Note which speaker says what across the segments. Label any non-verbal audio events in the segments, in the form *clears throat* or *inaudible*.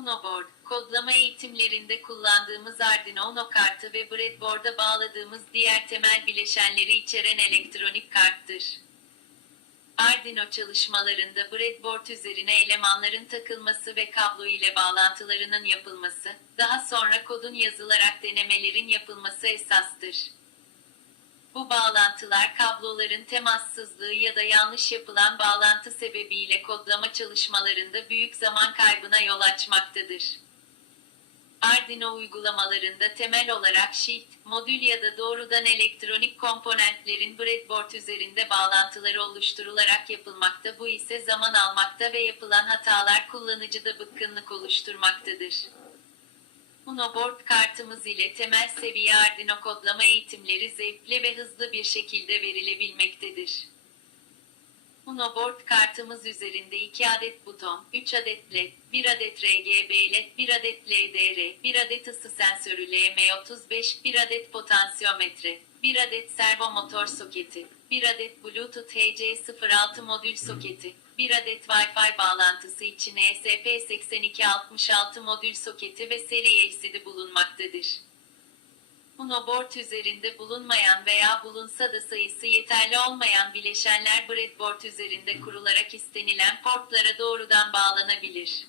Speaker 1: Unoboard, kodlama eğitimlerinde kullandığımız Arduino kartı ve breadboard'a bağladığımız diğer temel bileşenleri içeren elektronik karttır. Arduino çalışmalarında breadboard üzerine elemanların takılması ve kablo ile bağlantılarının yapılması, daha sonra kodun yazılarak denemelerin yapılması esastır. Bu bağlantılar kabloların temassızlığı ya da yanlış yapılan bağlantı sebebiyle kodlama çalışmalarında büyük zaman kaybına yol açmaktadır. Arduino uygulamalarında temel olarak shift, modül ya da doğrudan elektronik komponentlerin breadboard üzerinde bağlantıları oluşturularak yapılmakta. Bu ise zaman almakta ve yapılan hatalar kullanıcıda bıkkınlık oluşturmaktadır. Unoboard kartımız ile temel seviye Arduino kodlama eğitimleri zevkli ve hızlı bir şekilde verilebilmektedir. Unoboard kartımız üzerinde 2 adet buton, 3 adet LED, 1 adet RGB LED, 1 adet LDR, 1 adet ısı sensörü LM35, 1 adet potansiyometre, 1 adet servo motor soketi, 1 adet Bluetooth HC06 modül soketi, 1 adet Wi-Fi bağlantısı için E ESP8266 modül soketi ve seri LCD bulunmaktadır. Unoboard üzerinde bulunmayan veya bulunsa da sayısı yeterli olmayan bileşenler breadboard üzerinde kurularak istenilen portlara doğrudan bağlanabilir.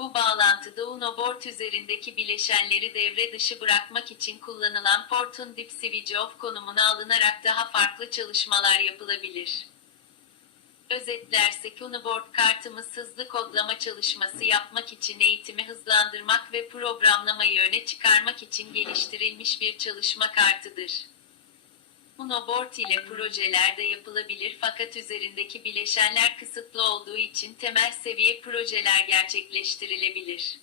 Speaker 1: Bu bağlantıda Unoboard üzerindeki bileşenleri devre dışı bırakmak için kullanılan portun dip switch off konumuna alınarak daha farklı çalışmalar yapılabilir. Özetlersek Unoboard kartımız hızlı kodlama çalışması yapmak için eğitimi hızlandırmak ve programlamayı öne çıkarmak için geliştirilmiş bir çalışma kartıdır. Unoboard ile projeler de yapılabilir fakat üzerindeki bileşenler kısıtlı olduğu için temel seviye projeler gerçekleştirilebilir.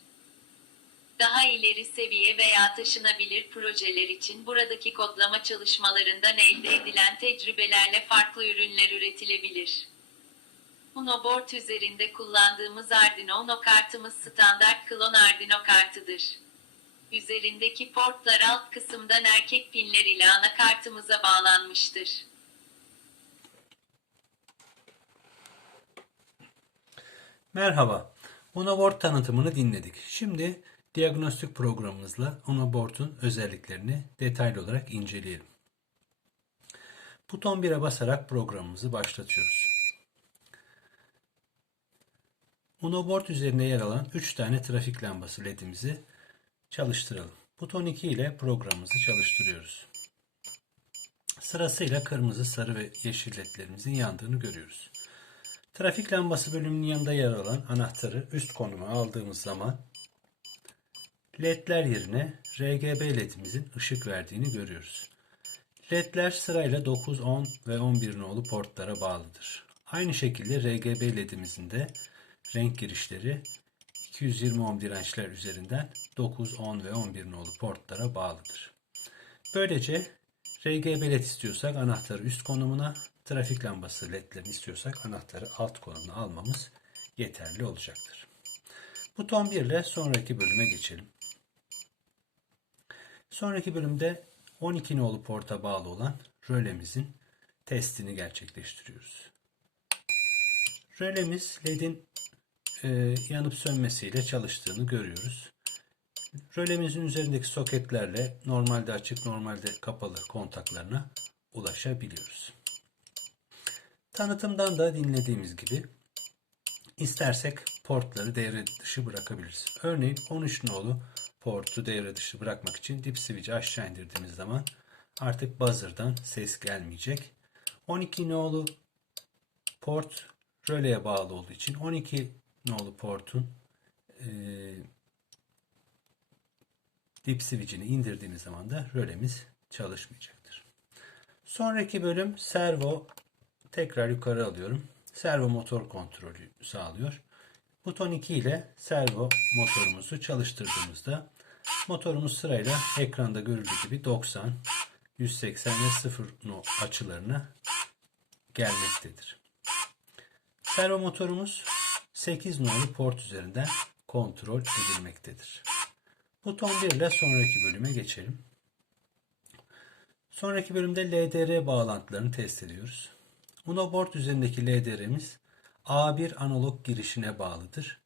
Speaker 1: Daha ileri seviye veya taşınabilir projeler için buradaki kodlama çalışmalarından elde edilen tecrübelerle farklı ürünler üretilebilir. Unoboard üzerinde kullandığımız Arduino kartımız standart klon Arduino kartıdır. Üzerindeki portlar alt kısımdan erkek pinler ile anakartımıza bağlanmıştır.
Speaker 2: Merhaba. Unoboard tanıtımını dinledik. Şimdi diagnostik programımızla Unoboard'un özelliklerini detaylı olarak inceleyelim. Buton 1'e basarak programımızı başlatıyoruz. Unoboard üzerine yer alan 3 tane trafik lambası ledimizi çalıştıralım. Buton 2 ile programımızı çalıştırıyoruz. Sırasıyla kırmızı, sarı ve yeşil ledlerimizin yandığını görüyoruz. Trafik lambası bölümünün yanında yer alan anahtarı üst konuma aldığımız zaman ledler yerine RGB ledimizin ışık verdiğini görüyoruz. Ledler sırayla 9, 10 ve 11 nolu portlara bağlıdır. Aynı şekilde RGB ledimizin de renk girişleri 220 ohm dirençler üzerinden 9, 10 ve 11 nolu portlara bağlıdır. Böylece RGB led istiyorsak anahtarı üst konumuna, trafik lambası ledlerini istiyorsak anahtarı alt konumuna almamız yeterli olacaktır. Buton 1 ile sonraki bölüme geçelim. Sonraki bölümde 12 nolu porta bağlı olan rölemizin testini gerçekleştiriyoruz. Rölemiz LED'in e, yanıp sönmesiyle çalıştığını görüyoruz. Rölemizin üzerindeki soketlerle normalde açık normalde kapalı kontaklarına ulaşabiliyoruz. Tanıtımdan da dinlediğimiz gibi istersek portları devre dışı bırakabiliriz. Örneğin 13 nolu portu devre dışı bırakmak için dip switch'i aşağı indirdiğimiz zaman artık buzzer'dan ses gelmeyecek. 12 nolu port röleye bağlı olduğu için 12 nolu portun e, dip switch'ini indirdiğimiz zaman da rölemiz çalışmayacaktır. Sonraki bölüm servo tekrar yukarı alıyorum. Servo motor kontrolü sağlıyor. Buton 2 ile servo motorumuzu çalıştırdığımızda motorumuz sırayla ekranda görüldüğü gibi 90, 180 ve 0 no açılarına gelmektedir. Servo motorumuz 8 nolu port üzerinden kontrol edilmektedir. Buton 1 ile sonraki bölüme geçelim. Sonraki bölümde LDR bağlantılarını test ediyoruz. Unoboard üzerindeki LDR'miz A1 analog girişine bağlıdır.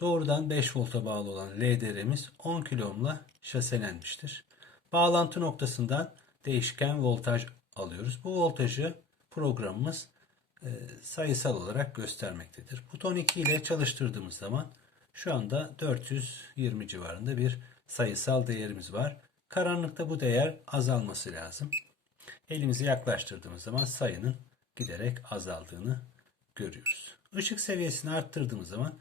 Speaker 2: Doğrudan 5 volta bağlı olan LDR'miz 10 kilo ohm'la şaselenmiştir. Bağlantı noktasından değişken voltaj alıyoruz. Bu voltajı programımız e, sayısal olarak göstermektedir. Buton 2 ile çalıştırdığımız zaman şu anda 420 civarında bir sayısal değerimiz var. Karanlıkta bu değer azalması lazım. Elimizi yaklaştırdığımız zaman sayının giderek azaldığını görüyoruz. Işık seviyesini arttırdığımız zaman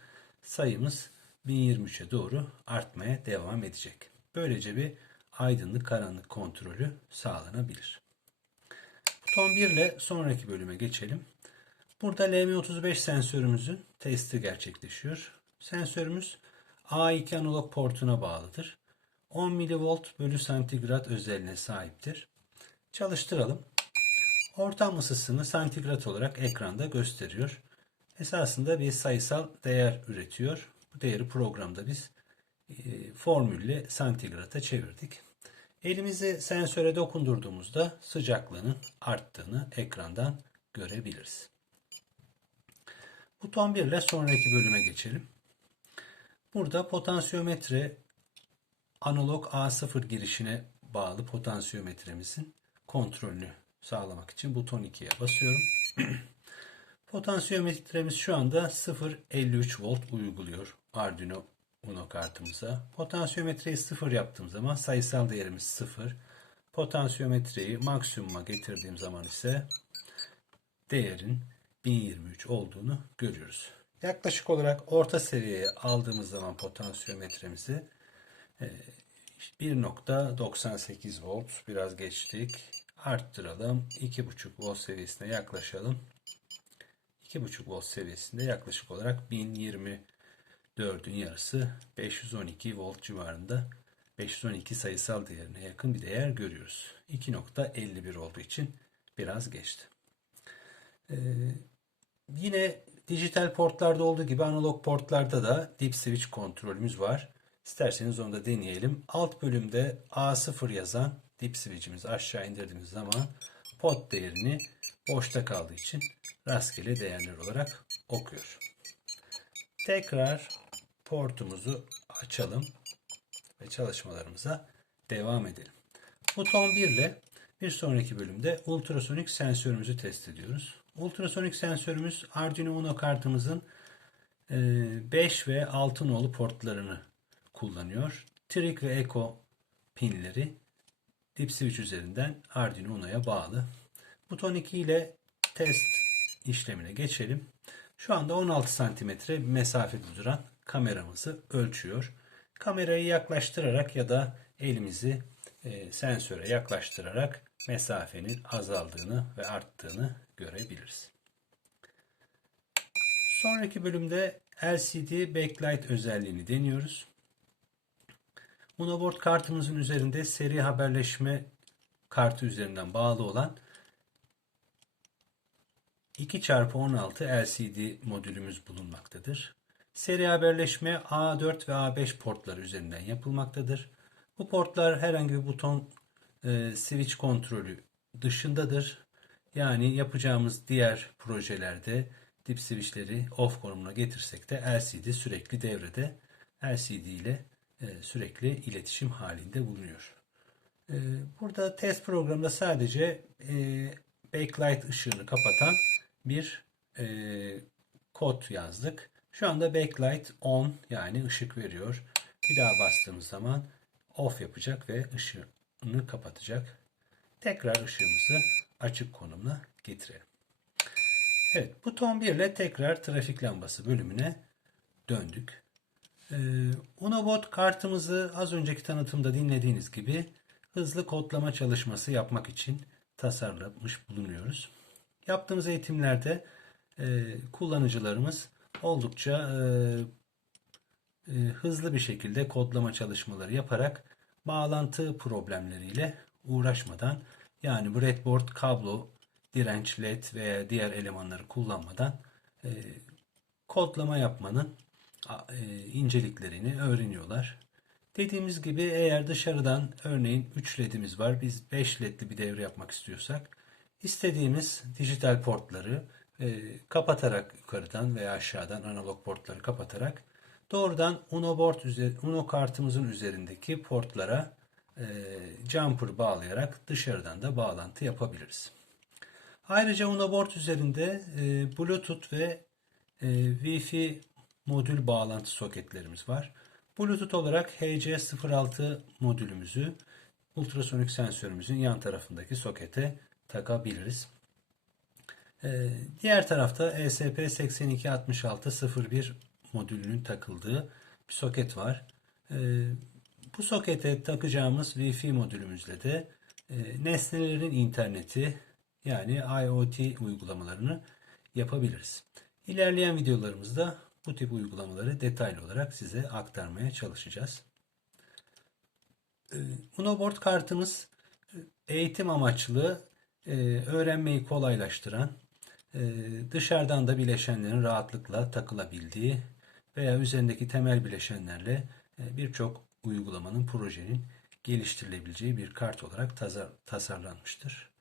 Speaker 2: sayımız 1023'e doğru artmaya devam edecek. Böylece bir aydınlık karanlık kontrolü sağlanabilir. Buton 1 ile sonraki bölüme geçelim. Burada LM35 sensörümüzün testi gerçekleşiyor. Sensörümüz A2 analog portuna bağlıdır. 10 mV bölü santigrat özelliğine sahiptir. Çalıştıralım. Ortam ısısını santigrat olarak ekranda gösteriyor. Esasında bir sayısal değer üretiyor. Bu değeri programda biz e, formülle santigrata çevirdik. Elimizi sensöre dokundurduğumuzda sıcaklığının arttığını ekrandan görebiliriz. Buton 1 ile sonraki bölüme geçelim. Burada potansiyometre analog A0 girişine bağlı potansiyometremizin kontrolünü sağlamak için buton 2'ye basıyorum. *clears throat* Potansiyometremiz şu anda 0.53 volt uyguluyor Arduino Uno kartımıza. Potansiyometreyi 0 yaptığım zaman sayısal değerimiz 0. Potansiyometreyi maksimuma getirdiğim zaman ise değerin 1023 olduğunu görüyoruz. Yaklaşık olarak orta seviyeye aldığımız zaman potansiyometremizi 1.98 volt biraz geçtik. Arttıralım. 2.5 volt seviyesine yaklaşalım. 2.5 volt seviyesinde yaklaşık olarak 1024'ün yarısı 512 volt civarında 512 sayısal değerine yakın bir değer görüyoruz. 2.51 olduğu için biraz geçti. Ee, yine dijital portlarda olduğu gibi analog portlarda da dip switch kontrolümüz var. İsterseniz onu da deneyelim. Alt bölümde A0 yazan dip switch'imizi aşağı indirdiğimiz zaman pot değerini boşta kaldığı için rastgele değerler olarak okuyor. Tekrar portumuzu açalım ve çalışmalarımıza devam edelim. Buton 1 ile bir sonraki bölümde ultrasonik sensörümüzü test ediyoruz. Ultrasonik sensörümüz Arduino Uno kartımızın 5 ve 6 nolu portlarını kullanıyor. Trig ve Echo pinleri dip switch üzerinden Arduino Uno'ya bağlı. Buton 2 ile test işlemine geçelim. Şu anda 16 santimetre mesafede duran kameramızı ölçüyor. Kamerayı yaklaştırarak ya da elimizi e, sensöre yaklaştırarak mesafenin azaldığını ve arttığını görebiliriz. Sonraki bölümde LCD backlight özelliğini deniyoruz. Monoboard kartımızın üzerinde seri haberleşme kartı üzerinden bağlı olan 2x16 LCD modülümüz bulunmaktadır. Seri haberleşme A4 ve A5 portları üzerinden yapılmaktadır. Bu portlar herhangi bir buton e, switch kontrolü dışındadır. Yani yapacağımız diğer projelerde dip switchleri off konumuna getirsek de LCD sürekli devrede. LCD ile e, sürekli iletişim halinde bulunuyor. E, burada test programında sadece e, backlight ışığını kapatan bir kod yazdık. Şu anda backlight on yani ışık veriyor. Bir daha bastığımız zaman off yapacak ve ışığını kapatacak. Tekrar ışığımızı açık konumuna getirelim. Evet, buton 1 ile tekrar trafik lambası bölümüne döndük. Ee, Unobot kartımızı az önceki tanıtımda dinlediğiniz gibi hızlı kodlama çalışması yapmak için tasarlamış bulunuyoruz. Yaptığımız eğitimlerde e, kullanıcılarımız oldukça e, e, hızlı bir şekilde kodlama çalışmaları yaparak bağlantı problemleriyle uğraşmadan yani breadboard, kablo, direnç, led veya diğer elemanları kullanmadan e, kodlama yapmanın e, inceliklerini öğreniyorlar. Dediğimiz gibi eğer dışarıdan örneğin 3 ledimiz var. Biz 5 ledli bir devre yapmak istiyorsak istediğimiz dijital portları e, kapatarak yukarıdan veya aşağıdan analog portları kapatarak doğrudan Uno Uno kartımızın üzerindeki portlara e, jumper bağlayarak dışarıdan da bağlantı yapabiliriz. Ayrıca Uno board üzerinde e, Bluetooth ve e, Wi-Fi modül bağlantı soketlerimiz var. Bluetooth olarak HC06 modülümüzü ultrasonik sensörümüzün yan tarafındaki sokete takabiliriz. Ee, diğer tarafta E ESP826601 modülünün takıldığı bir soket var. Ee, bu sokete takacağımız Wi-Fi modülümüzle de e, nesnelerin interneti yani IoT uygulamalarını yapabiliriz. İlerleyen videolarımızda bu tip uygulamaları detaylı olarak size aktarmaya çalışacağız. Ee, Unoboard kartımız e, eğitim amaçlı e, öğrenmeyi kolaylaştıran, dışarıdan da bileşenlerin rahatlıkla takılabildiği veya üzerindeki temel bileşenlerle e, birçok uygulamanın, projenin geliştirilebileceği bir kart olarak tasar- tasarlanmıştır.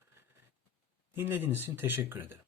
Speaker 2: Dinlediğiniz için teşekkür ederim.